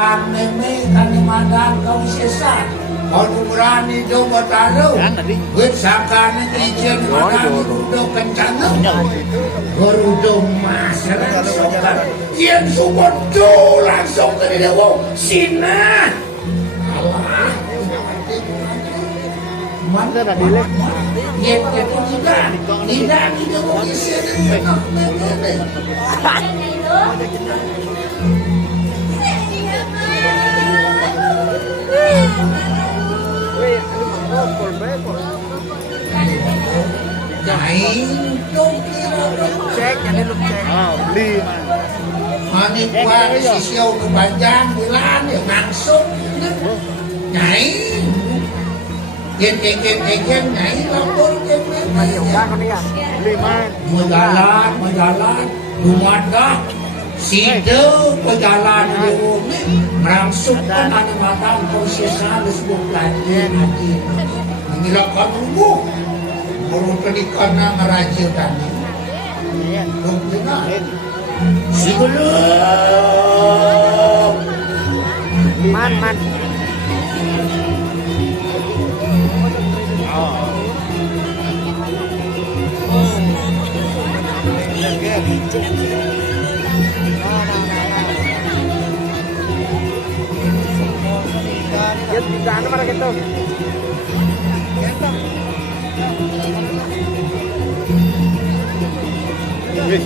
Meme kanimadan kau sesa. Kalau berani coba taruh. Buat sakana ijen madan udah kencana. Gerudo masalah sokan. Yang support tuh langsung dari dewa. Sina. Allah. Mana dah dilek? Yang tidak. Tidak mau isi. Cek jadi lu cek. Beli. Mani kuah sisiau ke panjang bulan ya langsung. Nyai. Ken nyai lapor ken. Coba kau ni ya. Beli man. Majalan. Rumah dah. Sido pejalan di bumi merangsungkan animatan prosesnya disebut lagi nanti mengilakan umum baru pelikannya ngeraja tadi sebelum man ya bisa mana gitu. Yes,